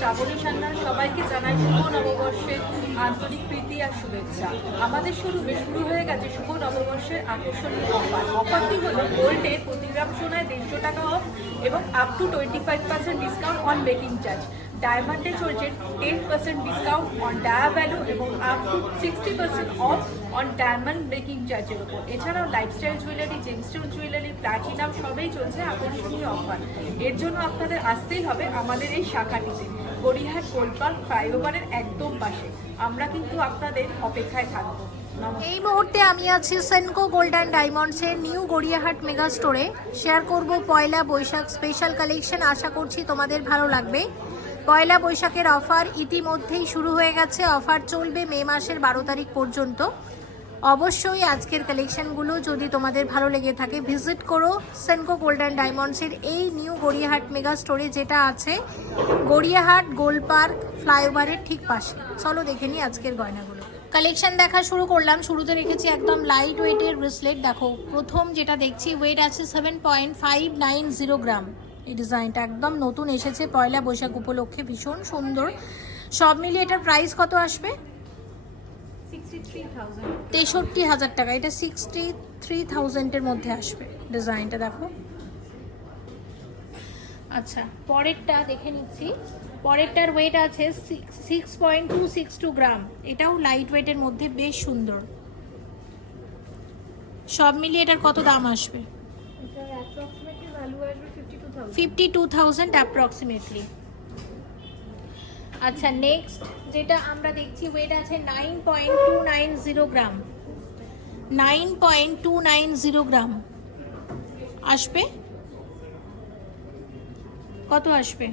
শ্রাবণী সান্যাল, সবাইকে জানাই শুভ নববর্ষের আন্তরিক প্রীতি আর শুভেচ্ছা। আমাদের শোরুমে শুরু হয়ে গেছে শুভ নববর্ষের আকর্ষণীয় অফার। অফারটি হলো গোল্ডে প্রতি গ্রাম সোনায় দেড়শো টাকা অফ এবং up to twenty five percent discount on making charge ডায়মন্ডে চলছে ten percent discount on dia value এবং up to sixty percent off on diamond making চার্জের ওপর এছাড়াও lifestyle jewellery gemstone jewellery platinum সবই চলছে আকর্ষণীয় অফার। এর জন্য আপনাদের আসতেই হবে আমাদের এই শাখাটিতে। গড়িয়াহাট গোলপার্ক ফ্লাইওভারের একদম পাশে। আমরা কিন্তু আপনাদের অপেক্ষায় থাকব। এই মুহূর্তে আমি আছি সেনকো গোল্ড অ্যান্ড ডায়মন্ডসের নিউ গড়িয়াহাট মেগা স্টোরে। শেয়ার করব পয়লা বৈশাখ স্পেশাল কালেকশন আশা করছি তোমাদের ভালো লাগবে। পয়লা বৈশাখের অফার ইতিমধ্যেই শুরু হয়ে গেছে। অফার চলবে মে মাসের বারো তারিখ পর্যন্ত। অবশ্যই আজকের কালেকশনগুলো যদি তোমাদের ভালো লেগে থাকে ভিজিট করো সেনকো গোল্ড অ্যান্ড ডায়মন্ডসের এই নিউ গড়িয়াহাট মেগা স্টোরে যেটা আছে, গড়িয়াহাট গোল পার্ক ফ্লাইওভারের ঠিক পাশে। চলো দেখে নিই আজকের গয়নাগুলো। কালেকশন দেখা শুরু করলাম। শুরুতে রেখেছি একদম লাইট ওয়েটের ব্রেসলেট দেখো, প্রথম যেটা দেখছি ওয়েট আছে seven point five nine zero gram এই ডিজাইনটা একদম নতুন এসেছে, পয়লা বৈশাখ উপলক্ষে ভীষণ সুন্দর। সব মিলিয়ে এটার প্রাইস কত আসবে? তেষট্টি হাজার টাকা। এটা সিক্সটি থ্রি থাউজেন্ডের মধ্যে আসবে। ডিজাইনটা দেখো। আচ্ছা পরেরটা দেখে নিচ্ছি। পরেরটার ওয়েট আছে six point two six two gram. এটাও লাইট ওয়েটের মধ্যে বেশ সুন্দর। সব মিলিয়ে এটার কত দাম আসবে? এটার অ্যাপ্রক্সিমেটলি ভ্যালু আসবে fifty two thousand fifty two thousand approximately আচ্ছা নেক্সট যেটা আমরা দেখছি ওয়েট আছে nine point two nine zero gram nine point two nine zero gram আসবে? কত আসবে?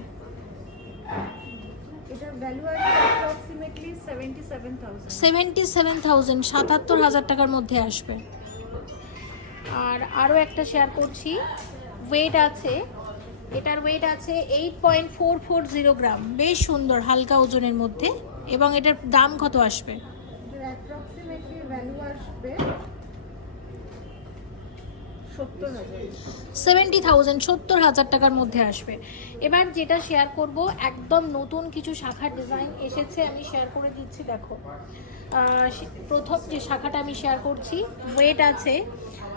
সাতাত্তর হাজার টাকার মধ্যে আসবে। আর আরও একটা শেয়ার করছি। ওয়েট আছে এটার ওয়েট আছে eight point four four zero gram বেশ সুন্দর, হালকা ওজনের মধ্যে। এবং এটার দাম কত আসবে এটার অ্যাপ্রক্সিমেটলি ভ্যালু আসবে সত্তর হাজার সেভেন্টি থাউজেন্ড সত্তর হাজার টাকার মধ্যে আসবে। এবার যেটা শেয়ার করব, একদম নতুন কিছু শাখার ডিজাইন এসেছে, আমি শেয়ার করে দিচ্ছি, দেখো। প্রথম যে শাখাটা আমি শেয়ার করছি ওয়েট আছে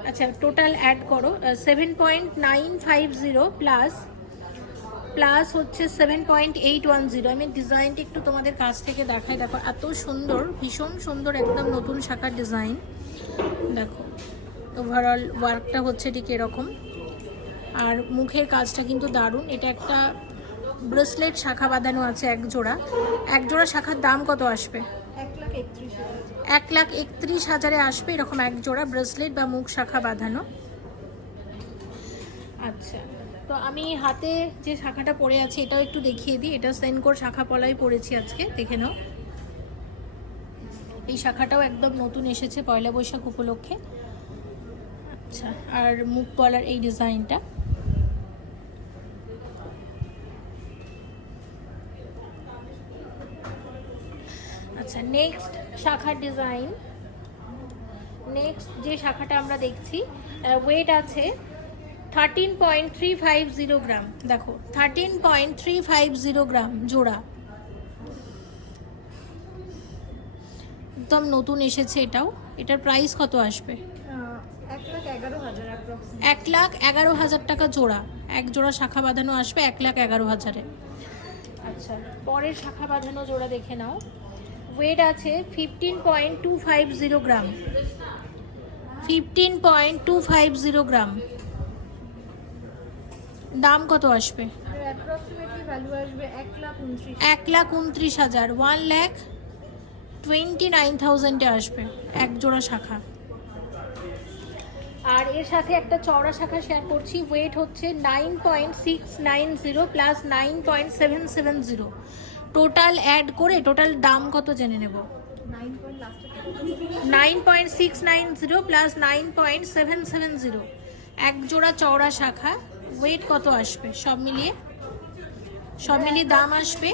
আচ্ছা টোটাল অ্যাড করো seven point nine five zero plus plus হচ্ছে seven point eight one zero আমি ডিজাইনটা একটু তোমাদের কাছ থেকে দেখাই। দেখো, এত সুন্দর, ভীষণ সুন্দর একদম নতুন শাখার ডিজাইন দেখো। ওভারঅল ওয়ার্কটা হচ্ছে ঠিক এরকম। আর মুখের কাজটা কিন্তু দারুণ। এটা একটা ব্রেসলেট শাখা বাঁধানো আছে এক জোড়া। এক জোড়া শাখার দাম কত আসবে? এক লাখ একত্রিশ হাজার আসবে এরকম এক জোড়া ব্রেসলেট বা মুখ শাখা বাঁধানো। আচ্ছা। তো আমি হাতে যে শাখাটা পরে আছে এটাও একটু দেখিয়ে দিই। এটা সেনকোর শাখা পলাই পরেছি আজকে, দেখে নাও। এই শাখাটাও একদম নতুন এসেছে পয়লা বৈশাখ উপলক্ষে। আচ্ছা আর মুখ পলার এই ডিজাইনটা? আচ্ছা নেক্সট শাখার ডিজাইন। নেক্সট যে শাখাটা আমরা দেখছি ওয়েট আছে thirteen point three five zero gram দেখো thirteen point three five zero gram জোড়া। একদম নতুন এসেছে এটাও। এটার প্রাইস কত আসবে? এক লাখ এগারো হাজার লাখ টাকা জোড়া। এক জোড়া শাখা বাঁধানো আসবে এক লাখ এগারো হাজারে। আচ্ছা পরের শাখা বাঁধানো জোড়া দেখে নাও। ওয়েট আছে fifteen point two five zero gram fifteen point two five zero gram দাম কত আসবে? এক লাখ উনত্রিশ। এক লাখ উনত্রিশ হাজার। ওয়ান ল্যাখ টোয়েন্টি নাইন থাউজেন্ডে আসবে এক জোড়া শাখা। আর এর সাথে একটা চওড়া শাখা শেয়ার করছি। ওয়েট হচ্ছে nine point six nine zero plus nine point seven seven zero total add করে টোটাল দাম কত জেনে নেব? Nine point six nine zero plus nine point seven seven zero এক জোড়া চওড়া শাখা। ওয়েট কত আসবে? সব মিলিয়ে? সব মিলিয়ে দাম আসবে?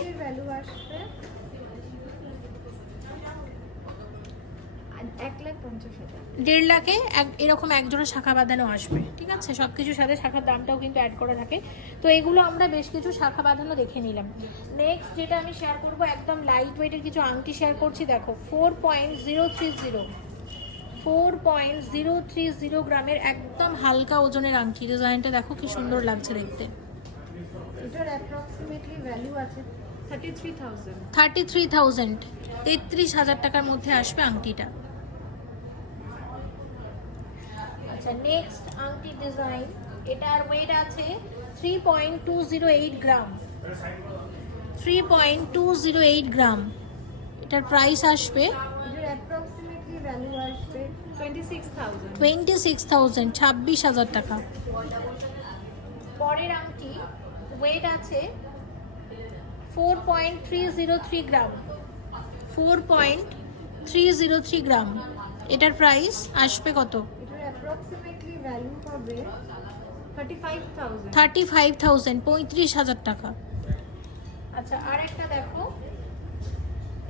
এক লাখ পঞ্চাশ হাজার। দেড় লাখে এক এরকম এক জোড়া শাখা বাঁধানো আসবে ঠিক আছে? সব কিছুর সাথে শাখার দামটাও কিন্তু অ্যাড করা থাকে। তো এগুলো আমরা বেশ কিছু শাখা বাঁধানো দেখে নিলাম। নেক্সট যেটা আমি শেয়ার করব একদম লাইট ওয়েটের কিছু আংটি শেয়ার করছি দেখো four point zero three zero four point zero three zero গ্রামের একদম হালকা ওজনের আংটি। ডিজাইনটা দেখো কি সুন্দর লাগছে দেখতে। এটার অ্যাপ্রক্সিমেটলি ভ্যালু আছে thirty three thousand thirty three thousand তেত্রিশ হাজার টাকার মধ্যে আসবে আংটিটা। আচ্ছা নেক্সট আংটি ডিজাইন এটার ওয়েট আছে three point two zero eight gram three point two zero eight gram এটার প্রাইস আসবে টোয়েন্টি সিক্স থাউজেন্ড ছাব্বিশ হাজার টাকা। পরের আংটি ওয়েট আছে four point three zero three gram four point three zero three gram এটার প্রাইস আসবে কত? ভ্যালু থার্টি ফাইভ থাউজেন্ড পঁয়ত্রিশ হাজার টাকা। আচ্ছা আর একটা দেখো।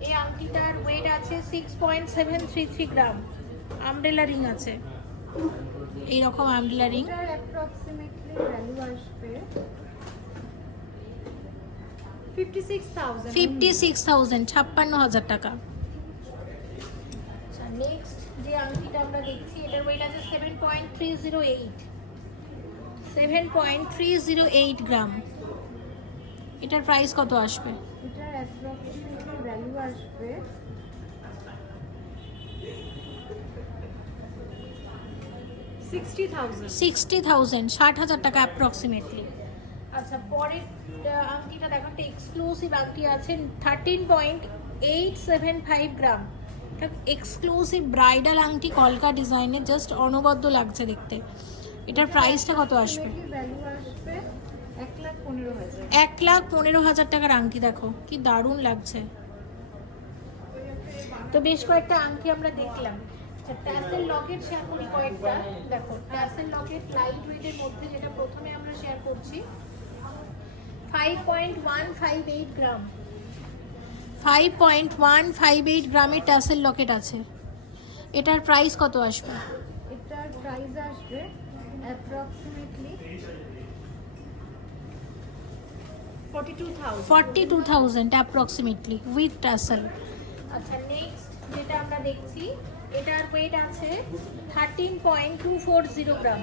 এই আংটিটার ওয়েট আছে six point seven three three gram umbrella ring আছে। এইরকম আমব্রেলা রিং অ্যাপ্রক্সিমেটলি ভ্যালু আসবে fifty six thousand fifty six thousand ছাপ্পান্ন হাজার টাকা। নেক্সট যে আংটিটা আমরা দেখছি এটার ওয়েট আছে seven point three zero eight seven point three zero eight gram. এটার প্রাইস কত আসবে? এটার অ্যাপ্রক্সিমেটলি ভ্যালু আসবে সিক্সটি থাউজেন্ড ষাট হাজার টাকা অ্যাপ্রক্সিমেটলি আচ্ছা পরের আংটিটা দেখো একটা এক্সক্লুসিভ আংটি আছে thirteen point eight seven five gram. Exclusive bridal আংটি কলকা ডিজাইনের জাস্ট অনবদ্য লাগছে দেখতে। এটার প্রাইসটা কত আসবে? এক লাখ পনেরো হাজার টাকার আংটি দেখো, কি দারুণ লাগছে। তো বেশ কয়েকটা আংটি আমরা দেখলাম। করি কয়েকটা। দেখো ট্যাসেল লকেট লাইট ওয়েটের মধ্যে যেটা প্রথমে আমরা শেয়ার করছি five point one five eight gram five point one five eight গ্রামের ট্যাসেল লকেট আছে। এটার প্রাইস কত আসবে? এটার প্রাইস আসবে approximately forty two thousand approximately with tassel আচ্ছা নেক্সট যেটা আমরা দেখছি এটার ওয়েট আছে thirteen point two four zero gram.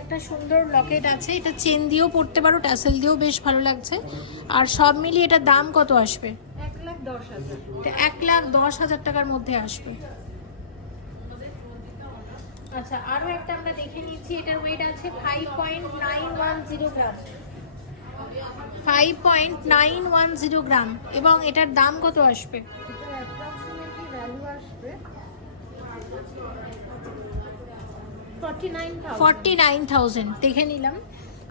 একটা সুন্দর লকেট আছে এটা চেন দিয়েও পড়তে পারো টাসেল দিয়েও বেশ ভালো লাগছে। আর সব মিলিয়ে এটার দাম কত আসবে? এক লাখ দশ হাজার টাকার মধ্যে আসবে। আচ্ছা আরও একটা আমরা দেখে নিচ্ছি এটার ওয়েট আছে five point nine one zero gram five point nine one zero gram এবং এটার দাম কত আসবে? ফর্টি নাইন থাউজেন্ড দেখে নিলাম।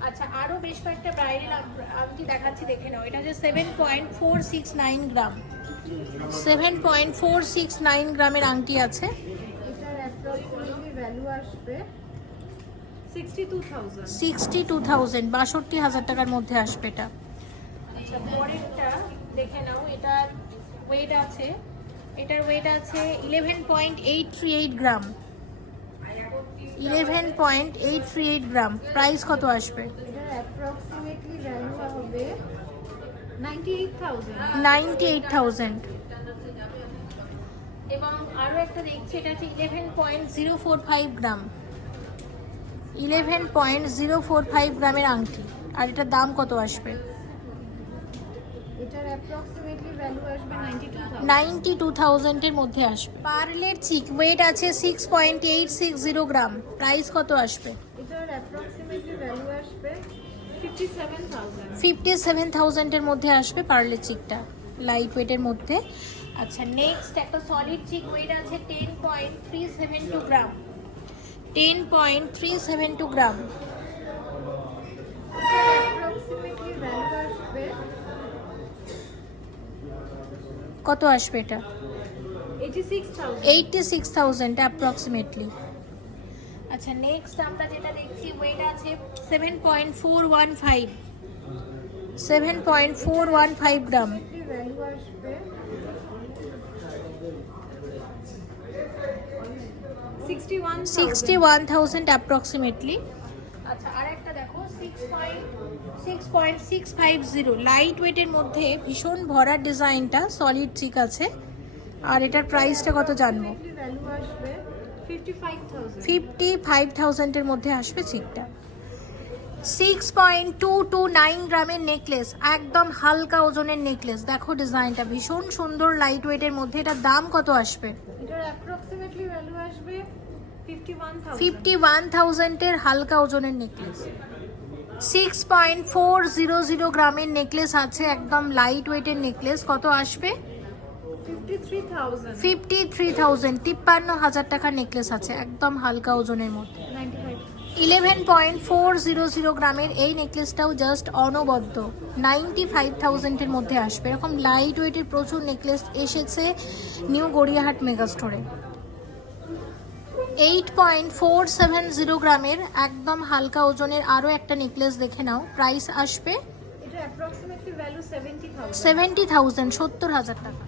আচ্ছা আরও বেশ কয়েকটা ব্রাইডাল আংটি দেখাচ্ছি দেখে নাও। এটা হচ্ছে seven point four six nine gram seven point four six nine গ্রামের আংটি আছে। এটার অ্যাপ্রক্সিমেটলি ভ্যালু আসবে সিক্সটি টু থাউজেন্ড বাষট্টি হাজার টাকার মধ্যে আসবে এটা। আচ্ছা পরেরটা দেখে নাও এটার ওয়েট আছে। এটার ওয়েট আছে eleven point eight three eight gram eleven point eight three eight gram price কত আসবে? এটার অ্যাপ্রক্সিমেটলি ভ্যালু হবে ninety eight thousand ninety eight thousand এবং আরও একটা দেখছি এটা হচ্ছে eleven point zero four five gram eleven point zero four five গ্রামের আংটি। আর এটার দাম কত আসবে এটার অ্যাপ্রক্সিমেটলি ভ্যালু আসবে নাইনটি টু থাউজেন্ডের মধ্যে আসবে। পার্লের চিক ওয়েট আছে six point eight six zero gram price কত আসবে? ফিফটি সেভেন থাউজেন্ডের মধ্যে আসবে পার্লের চিকটা লাইট ওয়েটের মধ্যে। আচ্ছা নেক্সট একটা সলিড চিক ওয়েট আছে ten point three seven two gram ten point three seven two gram কত আসবে এটা? এইটি সিক্স থাউজেন্ড অ্যাপ্রক্সিমেটলি আচ্ছা নেক্সট আমরা যেটা দেখছি ওয়েট আছে seven point four one five seven point four one five gram sixty one thousand approximately আচ্ছা আর একটা দেখো six point six point six five zero light ওয়েটের মধ্যে ভীষণ ভরার ডিজাইনটা সলিড ঠিক আছে। আর এটার প্রাইসটা কত জানব? ভ্যালু আসবে ফিফটি ফাইভ থাউজেন্ডের মধ্যে আসবে চিকটা six point two two nine গ্রামের নেকলেস একদম হালকা ওজনের নেকলেস দেখো ডিজাইনটা ভীষণ সুন্দর লাইট ওয়েটের মধ্যে। এটার দাম কত আসবে? ফিফটি ওয়ান থাউজেন্ডের হালকা ওজনের necklace six point four zero zero গ্রামের নেকলেস আছে একদম লাইট ওয়েটের নেকলেস। কত আসবে? ফিফটি থ্রি থাউজেন্ড তিপ্পান্ন হাজার টাকার নেকলেস আছে একদম হালকা ওজনের মধ্যে। Eleven point four zero zero গ্রামের এই নেকলেসটাও জাস্ট অনবদ্য নাইনটি ফাইভ থাউজেন্ডের মধ্যে আসবে। এরকম লাইট ওয়েটের প্রচুর নেকলেস এসেছে নিউ গড়িয়াহাট মেগা স্টোরে eight point four seven zero গ্রামের একদম হালকা ওজনের আরও একটা নেকলেস দেখে নাও। প্রাইস আসবে সেভেন্টি থাউজেন্ড সত্তর হাজার টাকা।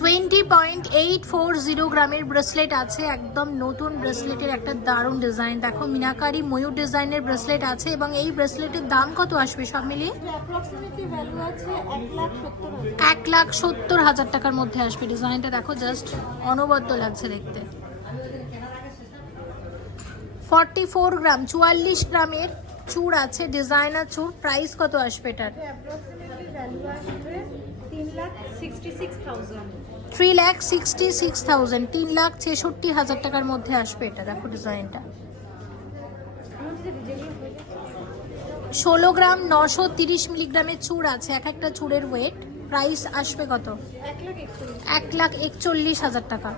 Twenty point eight four zero গ্রামের ব্রেসলেট আছে একদম নতুন ব্রেসলেটের একটা দারুণ ডিজাইন দেখো মিনাকারি ময়ূর ডিজাইনের ব্রেসলেট আছে এবং এই ব্রেসলেটের দাম কত আসবে সব মিলিয়ে? এক লাখ সত্তর হাজার। টাকার মধ্যে আসবে। ডিজাইনটা দেখো জাস্ট অনবদ্য লাগছে দেখতে। ফর্টি ফোর গ্রাম চুয়াল্লিশ গ্রামের চূড় আছে ডিজাইনার চূড় প্রাইস কত আসবে এটার? Three lakh sixty six thousand তিন লাখ ছেষট্টি হাজার টাকার মধ্যে আসবে এটা। দেখো ডিজাইনটা ষোলো গ্রাম নশো তিরিশ মিলিগ্রামের চূড় আছে। এক একটা চূড়ের ওয়েট প্রাইস আসবে কত? এক লাখ একচল্লিশ হাজার টাকা।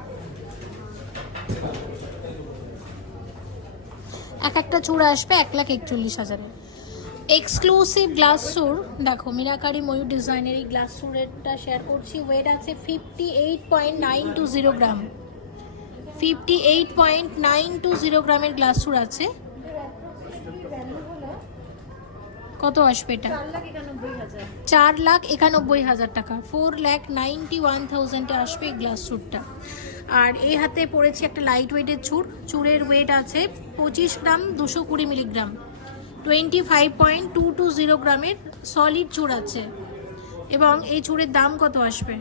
এক একটা চূড়া আসবে এক লাখ একচল্লিশ হাজারে এক্সক্লুসিভ গ্লাস সুর দেখো মিনাকারি ময়ূর ডিজাইনের এই গ্লাস সুরেরটা শেয়ার করছি। ওয়েট আছে fifty eight point nine two zero gram fifty eight point nine two zero গ্রামের গ্লাস সুর আছে। কত আসবে এটা? চার লাখ একানব্বই হাজার টাকা। ফোর লাখ নাইনটি ওয়ান থাউজেন্ডে আসবে এই গ্লাস চুরটা। আর এই হাতে পড়েছি একটা লাইট ওয়েটের চুর। চুরের ওয়েট আছে পঁচিশ গ্রাম দুশো কুড়ি milligram twenty five point two two zero গ্রামের সলিড চুর আছে। এবং এই চুরের দাম কত আসবে?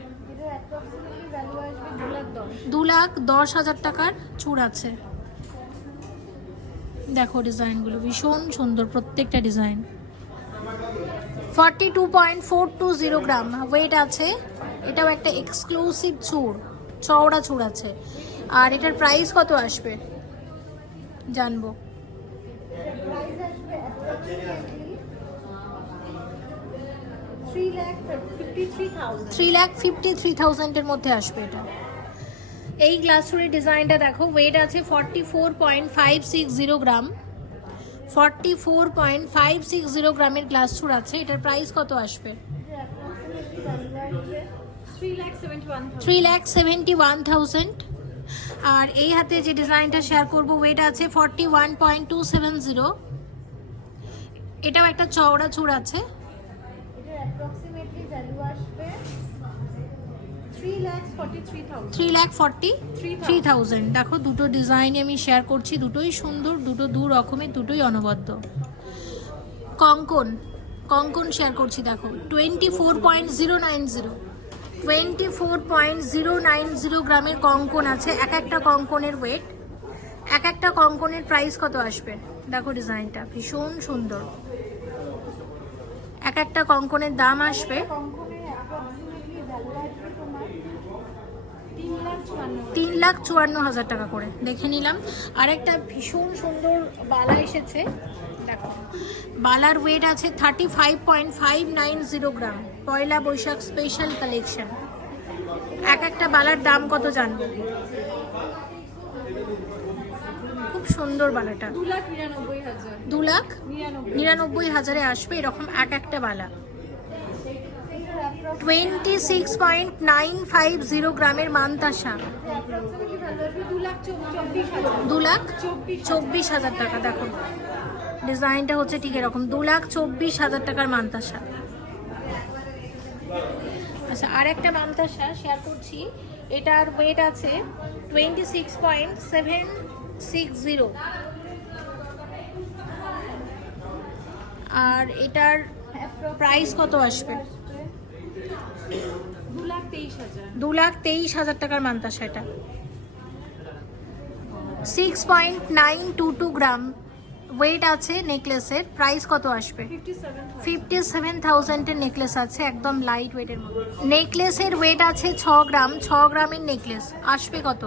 দু লাখ দশ হাজার টাকার চুর আছে। দেখো ডিজাইনগুলো, ভীষণ সুন্দর প্রত্যেকটা design. Forty two point four two zero gram weight আছে। এটাও একটা এক্সক্লুসিভ চুর। চওড়া চুর আছে আর এটার প্রাইস কত আসবে? জানব। থ্রি লাখ ফিফটি থ্রি থাউজেন্ডের মধ্যে আসবে এটা। এই গ্লাসুরের ডিজাইনটা দেখো ওয়েট আছে forty four point five six zero gram. Forty four point five six zero গ্রামের গ্লাস গ্লাসুর আছে এটার প্রাইস কত আসবে? Three lakh seventy one thousand আর এই হাতে যে ডিজাইনটা শেয়ার করব ওয়েট আছে forty one point two seven zero এটাও একটা চওড়া চূড় আছে। Three lakh forty three thousand দেখো দুটো ডিজাইন আমি শেয়ার করছি দুটোই সুন্দর দুটো দু রকমের দুটোই অনবদ্য। কঙ্কন কঙ্কন শেয়ার করছি দেখো twenty four point zero nine zero twenty four point zero nine zero গ্রামের কঙ্কন আছে। এক একটা কঙ্কনের ওয়েট এক একটা কঙ্কনের প্রাইস কত আসবে? দেখো ডিজাইনটা ভীষণ সুন্দর। এক একটা কঙ্কনের দাম আসবে তিন লাখ চুয়ান্ন হাজার টাকা করে। দেখে নিলাম। আরেকটা ভীষণ সুন্দর বালা এসেছে। দেখো, বালার ওয়েট আছে thirty five point five nine zero gram Poila Baishakh special collection এক একটা বালার দাম কত জানব? খুব সুন্দর বালাটা। দু লাখ নিরানব্বই হাজার। আসবে এরকম এক একটা বালা। Twenty six point nine five zero গ্রামের মান্তাসা। দু লাখ চব্বিশ হাজার টাকা দেখো। ডিজাইনটা হচ্ছে ঠিক এরকম। দু লাখ চব্বিশ হাজার টাকার মান্তাসা। আচ্ছা আর একটা মান্তাসা শেয়ার করছি। এটার ওয়েট আছে twenty six point seven six zero আর এটার প্রাইস কত আসবে? দু লাখ তেইশ হাজার। টাকার মান্তাসা এটা। Six point nine two two gram weight আছে নেকলেসের প্রাইস কত আসবে? ফিফটি সেভেন থাউজেন্ডের নেকলেস আছে একদম লাইট ওয়েটের মধ্যে। নেকলেসের ওয়েট আছে ছ গ্রাম ছ গ্রামের নেকলেস আসবে কত?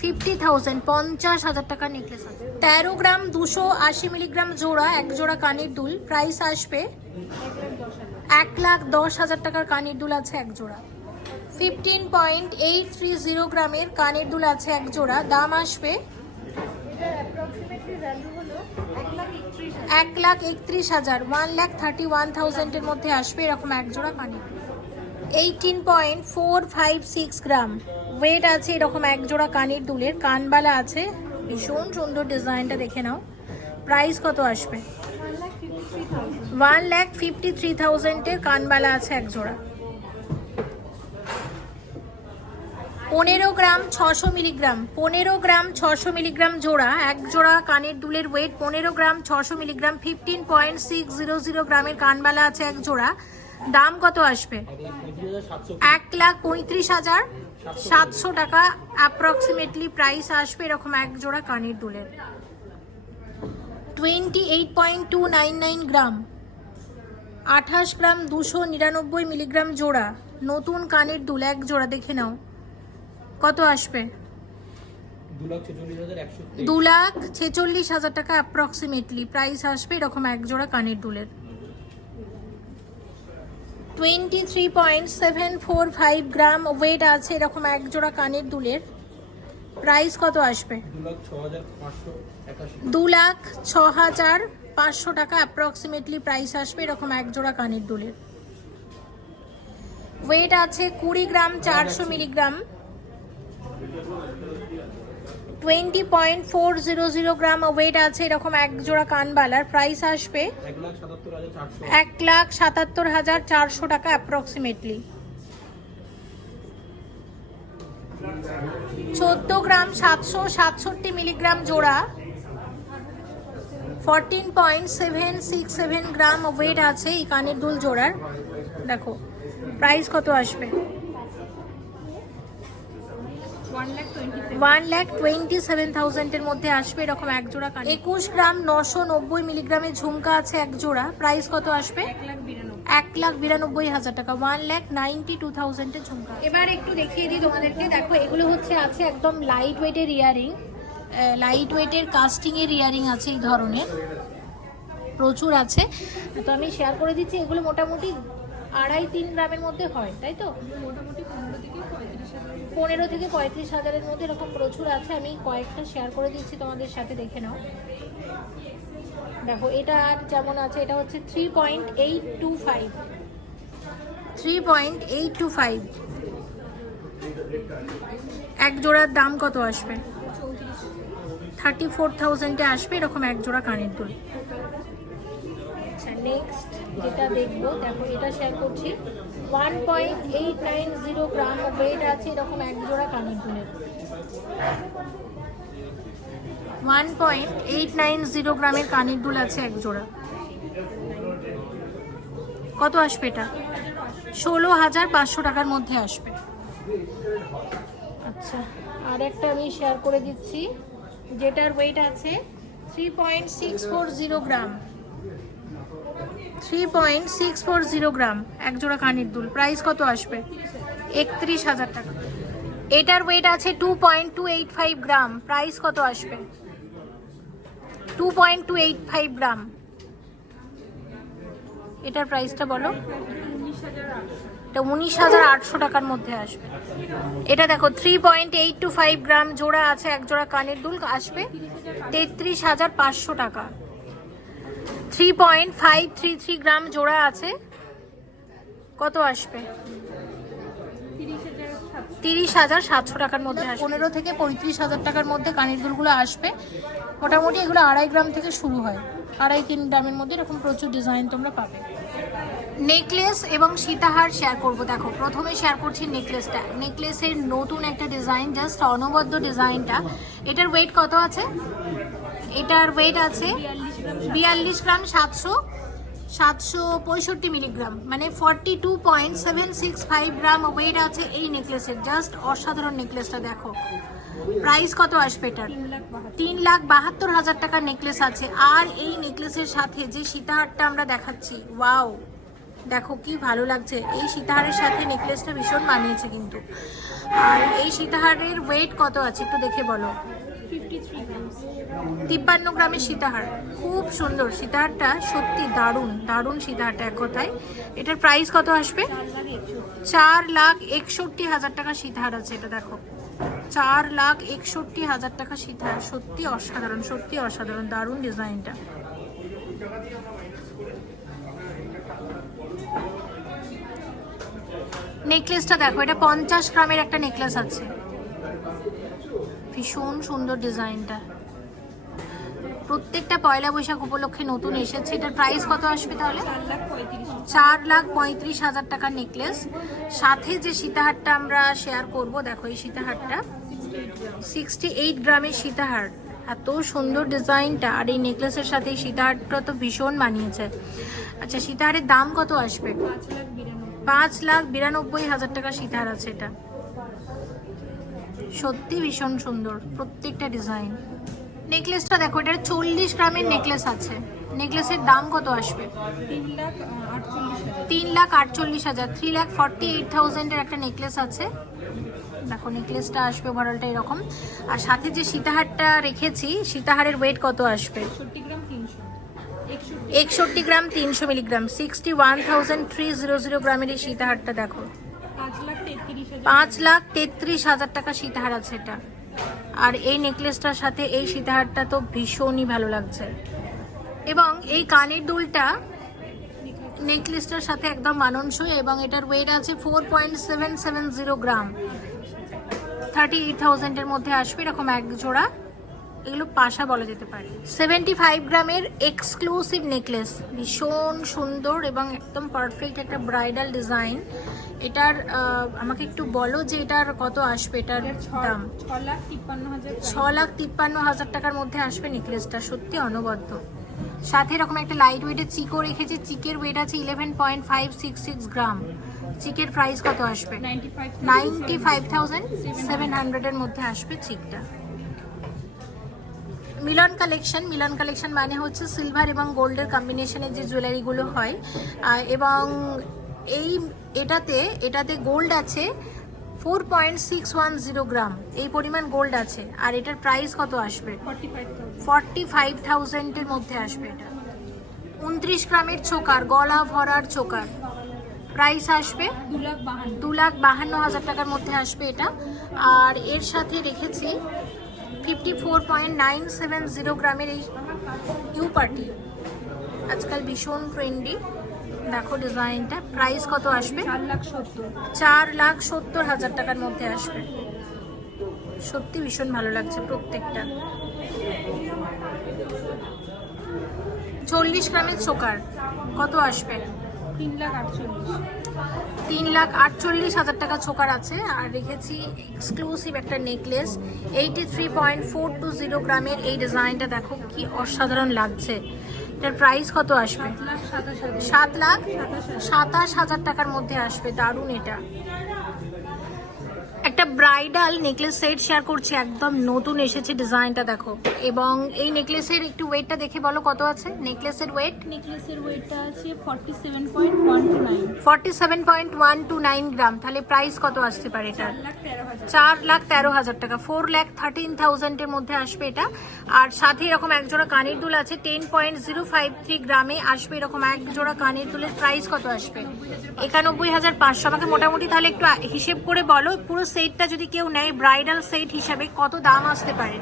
ফিফটি থাউজেন্ড পঞ্চাশ হাজার টাকার নেকলেস আছে। তেরো গ্রাম দুশো আশি মিলিগ্রাম জোড়া এক জোড়া কানের দুল প্রাইস আসবে এক লাখ দশ হাজার এক লাখ দশ হাজার টাকার কানের দুল আছে এক জোড়া। Fifteen point eight three zero গ্রামের কানের দুল আছে এক জোড়া দাম আসবে এটার অ্যাপ্রক্সিমেটলি ভ্যালু হলো এক লাখ একত্রিশ হাজার। ওয়ান লাখ থার্টি ওয়ান থাউজেন্ডের মধ্যে আসবে এরকম এক জোড়া কানের eighteen point four five six gram weight আছে এরকম এক জোড়া কানের দুলের কানবালা আছে। ভীষণ সুন্দর ডিজাইনটা দেখে নাও। প্রাইস কত আসবে? ওয়ান লাখ ফিফটি থ্রি থাউজেন্ডের কানবালা আছে এক জোড়া। পনেরো গ্রাম ছশো মিলিগ্রাম, পনেরো গ্রাম ছশো মিলিগ্রাম জোড়া, এক জোড়া কানের দুলের ওয়েট পনেরো গ্রাম ছশো milligram fifteen point six zero zero গ্রামের কানবালা আছে এক জোড়া। দাম কত আসবে? এক লাখ পঁয়ত্রিশ হাজার সাতশো টাকা অ্যাপ্রক্সিমেটলি প্রাইস আসবে এরকম এক জোড়া কানের দুলের। Twenty eight point two nine nine gram, আঠাশ গ্রাম দুশো নিরানব্বই মিলিগ্রাম জোড়া, নতুন কানের দুল এক জোড়া দেখে নাও। কত আসবে? দু লাখ ছেচল্লিশ হাজার টাকা অ্যাপ্রক্সিমেটলি প্রাইস আসবে এরকম এক জোড়া কানের দুলের। Twenty three point seven four five gram weight আছে এরকম এক জোড়া কানের দুলের। প্রাইস কত আসবে? দু লাখ ছ হাজার পাঁচশো দু লাখ ছ হাজার পাঁচশো টাকা অ্যাপ্রক্সিমেটলি প্রাইস আসবে এরকম এক জোড়া কানের দুলের। ওয়েট আছে কুড়ি গ্রাম চারশো milligram. Twenty point four zero zero gram weight আছে, এরকম এক জোড়া কানবালার। প্রাইস আসবে এক লাখ সাতাত্তর হাজার চারশো টাকা অ্যাপ্রক্সিমেটলি চোদ্দ গ্রাম সাতশো সাতষট্টি মিলিগ্রাম জোড়া। Fourteen point seven six seven gram weight আছে এই কানের দুল জোড়ার। দেখো প্রাইস কত আসবে? ওয়ান ল্যাক টোয়েন্টি সেভেন থাউজেন্ডের মধ্যে আসবে এরকম এক জোড়া কান একুশ গ্রাম নশো নব্বই মিলিগ্রামের ঝুমকা আছে এক জোড়া। প্রাইস কত আসবে? এক লাখ বিরানব্বই। হাজার টাকা। ওয়ান লাখ নাইনটি টু থাউজেন্ডের ঝুমকা এবার একটু দেখিয়ে দিই তোমাদেরকে। দেখো এগুলো হচ্ছে আছে একদম লাইট ওয়েটের ইয়ারিং লাইট ওয়েটের কাস্টিং এর ইয়ারিং আছে এই ধরনের। প্রচুর আছে। তো আমি শেয়ার করে দিচ্ছি এগুলো মোটামুটি আড়াই তিন গ্রামের মধ্যে হয় তাই তো? মোটামুটি পনেরো থেকে পঁয়ত্রিশ হাজারের মধ্যে এরকম প্রচুর আছে, আমি কয়েকটা শেয়ার করে দিচ্ছি তোমাদের সাথে দেখে নাও। দেখো, এটা যেমন আছে, এটা হচ্ছে three point eight two five three point eight two five এক জোড়ার দাম কত আসবে? থার্টি ফোর থাউজেন্ডে আসবে এরকম এক জোড়া কানের দুল। আচ্ছা নেক্সট যেটা দেখব, দেখো, এটা শেয়ার করছি। One point eight nine zero gram weight আছে, এরকম এক জোড়া কানের দুলের। One point eight nine zero গ্রামের কানের দুল আছে এক জোড়া। কত আসবে এটা? ষোলো হাজার পাঁচশো টাকার মধ্যে আসবে। আচ্ছা আর একটা আমি শেয়ার করে দিচ্ছি। যেটার ওয়েট আছে three point six four zero gram three point six four zero gram এক জোড়া কানের দুল প্রাইস কত আসবে? একত্রিশ হাজার টাকা। এটার ওয়েট আছে two point two eight five gram price কত আসবে? Two point two eight five gram এটার প্রাইসটা বলো। এটা উনিশ হাজার আটশো টাকার মধ্যে আসবে। এটা দেখো three point eight two five gram জোড়া আছে এক জোড়া কানের দুল, আসবে তেত্রিশ হাজার পাঁচশো টাকা। Three point five three three gram জোড়া আছে। কত আসবে? তিরিশ হাজার সাতশো টাকার মধ্যে পনেরো থেকে পঁয়ত্রিশ হাজার টাকার মধ্যে কানের দুলগুলো আসবে। মোটামুটি এগুলো আড়াই গ্রাম থেকে শুরু হয়। আড়াই তিন গ্রামের মধ্যে এরকম প্রচুর ডিজাইন তোমরা পাবে। নেকলেস এবং সীতাহার শেয়ার করব। দেখো প্রথমে শেয়ার করছি নেকলেসটা। নেকলেসের নতুন একটা ডিজাইন জাস্ট অনবদ্য ডিজাইনটা। এটার ওয়েট কত আছে? এটার ওয়েট আছে বিয়াল্লিশ গ্রাম সাতশো সাতশো পঁয়ষট্টি মিলিগ্রাম। মানে forty two point seven six five gram weight আছে এই নেকলেসের জাস্ট অসাধারণ নেকলেসটা দেখো। প্রাইস কত আসবে এটার? তিন লাখ বাহাত্তর। হাজার টাকার নেকলেস আছে। আর এই নেকলেসের সাথে যে সীতাহারটা আমরা দেখাচ্ছি ওয়াও দেখো কি ভালো লাগছে। এই সীতাহারের সাথে নেকলেসটা ভীষণ মানিয়েছে কিন্তু। আর এই সীতাহারের ওয়েট কত আছে একটু দেখে বলো। ফিফটি তিপ্পান্ন গ্রামের সীতাহার। খুব সুন্দর। সীতাহারটা সত্যি দারুণ দারুণ সীতাহারটা এক কথায়। এটার প্রাইস কত আসবে? চার লাখ একষট্টি হাজার টাকা সীতাহার আছে, এটা দেখো। চার লাখ একষট্টি হাজার টাকা সীতাহার। সত্যি অসাধারণ সত্যি অসাধারণ, দারুণ ডিজাইনটা। নেকলেসটা দেখো, এটা পঞ্চাশ গ্রামের একটা নেকলেস আছে। ভীষণ সুন্দর ডিজাইনটা। প্রত্যেকটা পয়লা বৈশাখ উপলক্ষে নতুন এসেছে। এটার প্রাইস কত আসবে তাহলে? চার লাখ পঁয়ত্রিশ হাজার টাকার নেকলেস সাথে যে সীতাহারটা আমরা শেয়ার করব, দেখো এই সীতাহারটা। সিক্সটি এইট গ্রামের সীতাহার। এত সুন্দর ডিজাইনটা আর এই নেকলেসের সাথে সীতাহারটা তো ভীষণ মানিয়েছে। আচ্ছা সীতাহারের দাম কত আসবে? পাঁচ লাখ বিরানব্বই হাজার টাকা সীতাহার আছে এটা। সত্যি ভীষণ সুন্দর, প্রত্যেকটা ডিজাইন নেকলেসটা দেখো এটা চল্লিশ গ্রামের নেকলেস আছে। নেকলেসের দাম কত আসবে? তিন লাখ আটচল্লিশ হাজার। থ্রি লাখ ফর্টি এইট থাউজেন্ডের একটা নেকলেস আছে। দেখো নেকলেসটা আসবে ওভারঅলটা এরকম। আর সাথে যে সীতাহারটা রেখেছি সীতাহারের ওয়েট কত আসবে? একষট্টি গ্রাম তিনশো। Milligram sixty one thousand three zero zero গ্রামের এই সীতাহারটা দেখো। পাঁচ লাখ তেত্রিশ হাজার টাকা সীতাহার আছে এটা। আর এই নেকলেসটার সাথে এই সীতাহারটা তো ভীষণই ভালো লাগছে। এবং এই কানের দুলটা নেকলেসটার সাথে একদম মানানসই এবং এটার ওয়েট আছে four point seven seven zero gram thirty eight থাউজেন্ডের মধ্যে আসবে এরকম এক জোড়া। এগুলো পাশা বলা যেতে পারে। সেভেন্টি ফাইভ গ্রামের এক্সক্লুসিভ নেকলেস ভীষণ সুন্দর এবং একদম পারফেক্ট একটা ব্রাইডাল ডিজাইন এটার আমাকে একটু বলো যে এটার কত আসবে? এটার দাম ছ লাখ তিপ্পান্ন হাজার ছ লাখ তিপ্পান্ন হাজার টাকার মধ্যে আসবে নেকলেসটা সত্যি অনবদ্য। সাথে এরকম একটা লাইট ওয়েটের চিকো রেখেছে। চিকের ওয়েট আছে eleven point five six six gram. চিকের price কত আসবে? নাইনটি ফাইভ থাউজেন্ড সেভেন হান্ড্রেডের মধ্যে আসবে চিকটা। মিলন কালেকশন মিলন কালেকশন মানে হচ্ছে সিলভার এবং গোল্ডের কম্বিনেশনের যে জুয়েলারিগুলো হয়। এবং এই এটাতে এটাতে গোল্ড আছে four point six one zero gram এই পরিমাণ গোল্ড আছে। আর এটার প্রাইস কত আসবে? ফর্টি ফাইভ থাউজেন্ডের মধ্যে আসবে এটা। উনত্রিশ গ্রামের চোকার গলা ভরার চোকার। প্রাইস আসবে দু লাখ বাহান্ন হাজার টাকার মধ্যে আসবে এটা। আর এর সাথে রেখেছি fifty four point nine seven zero গ্রামের এই ইউ পার্টি আজকাল ভীষণ ট্রেন্ডি দেখো ডিজাইনটা প্রাইস কত আসবে? চার লাখ সত্তর। চার লাখ সত্তর হাজার টাকার মধ্যে আসবে। সত্যি ভীষণ ভালো লাগছে প্রত্যেকটা। চল্লিশ গ্রামের চোকার। কত আসবে? তিন লাখ আটচল্লিশ। তিন লাখ আটচল্লিশ হাজার টাকা ছোকার আছে আর রেখেছি এক্সক্লুসিভ একটা necklace eighty three point four two zero গ্রামের এই ডিজাইনটা দেখো কি অসাধারণ লাগছে। এটার প্রাইস কত আসবে? সাত লাখ সাতাশ হাজার টাকার মধ্যে আসবে দারুণ এটা। একটা ব্রাইডাল নেকলেস সেট শেয়ার করছি একদম নতুন এসেছে ডিজাইনটা দেখো। এবং এই নেকলেসের একটু ওয়েটটা দেখে বলো কত আছে? নেকলেসের ওয়েট নেকলেসের ওয়েটটা আছে forty seven point one two nine forty seven point one two nine gram তাহলে প্রাইস কত আসতে পারে এটা? চার লাখ তেরো হাজার। টাকা। ফোর লাখ থার্টিন থাউজেন্ডের মধ্যে আসবে এটা। আর সাথে এরকম এক জোড়া কানের দুল আছে ten point zero five three গ্রামে আসবে এরকম এক জোড়া কানের দুলের প্রাইস কত আসবে? একানব্বই হাজার পাঁচশো। আমাকে মোটামুটি তাহলে একটু হিসেব করে বলো পুরো সেটটা যদি কেউ নেয় ব্রাইডাল সেট হিসাবে কত দাম আসতে পারে?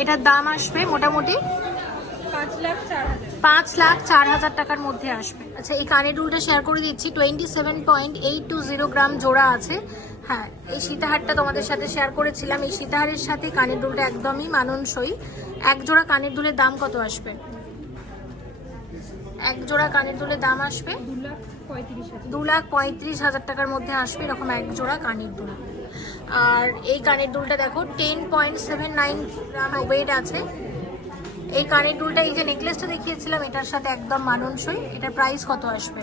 এটার দাম আসবে মোটামুটি পাঁচ লাখ চার হাজার টাকার মধ্যে আসবে। আচ্ছা এই কানের দুলটা শেয়ার করে দিচ্ছি। Twenty seven point eight two zero gram জোড়া আছে। হ্যাঁ এই সীতাহারটা তোমাদের সাথে শেয়ার করেছিলাম। এই সীতাহারের সাথে কানের দুলটা একদমই মানানসই। এক জোড়া কানের দুলের দাম কত আসবে? এক জোড়া কানের দুলের দাম আসবে দু লাখ দু লাখ পঁয়ত্রিশ হাজার টাকার মধ্যে আসবে এরকম এক জোড়া কানের দুল। আর এই কানের দুলটা দেখো ten point seven nine gram weight আছে। এই কানের দুলটা এই যে নেকলেসটা দেখিয়েছিলাম এটার সাথে একদম মানানসই। এটার প্রাইস কত আসবে?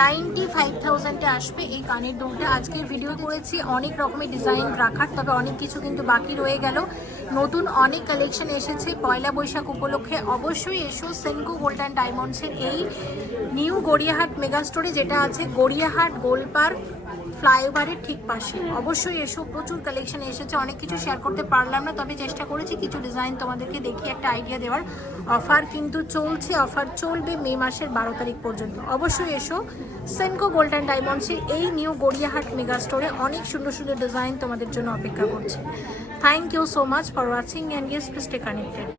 নাইনটি ফাইভ থাউজেন্ডে আসবে এই কানের দুলটা। আজকের ভিডিও করেছি অনেক রকমের ডিজাইন রাখার তবে অনেক কিছু কিন্তু বাকি রয়ে গেল। নতুন অনেক কালেকশন এসেছে পয়লা বৈশাখ উপলক্ষে। অবশ্যই এসো সেনকো গোল্ড অ্যান্ড ডায়মন্ডসের এই নিউ গড়িয়াহাট মেগা স্টোরে যেটা আছে, গড়িয়াহাট গোল পার্ক ফ্লাইওভারের ঠিক পাশে। অবশ্যই এসো, প্রচুর কালেকশন এসেছে, অনেক কিছু শেয়ার করতে পারলাম না, তবে চেষ্টা করেছি কিছু ডিজাইন তোমাদেরকে দেখিয়ে একটা আইডিয়া দেওয়ার। অফার কিন্তু চলছে অফার চলবে মে মাসের বারো তারিখ পর্যন্ত। অবশ্যই এসো সেনকো গোল্ড অ্যান্ড ডায়মন্ডসের এই নিউ গড়িয়াহাট মেগা স্টোরে অনেক সুন্দর সুন্দর ডিজাইন তোমাদের জন্য অপেক্ষা করছে। Thank you so much for watching and yes please stay connected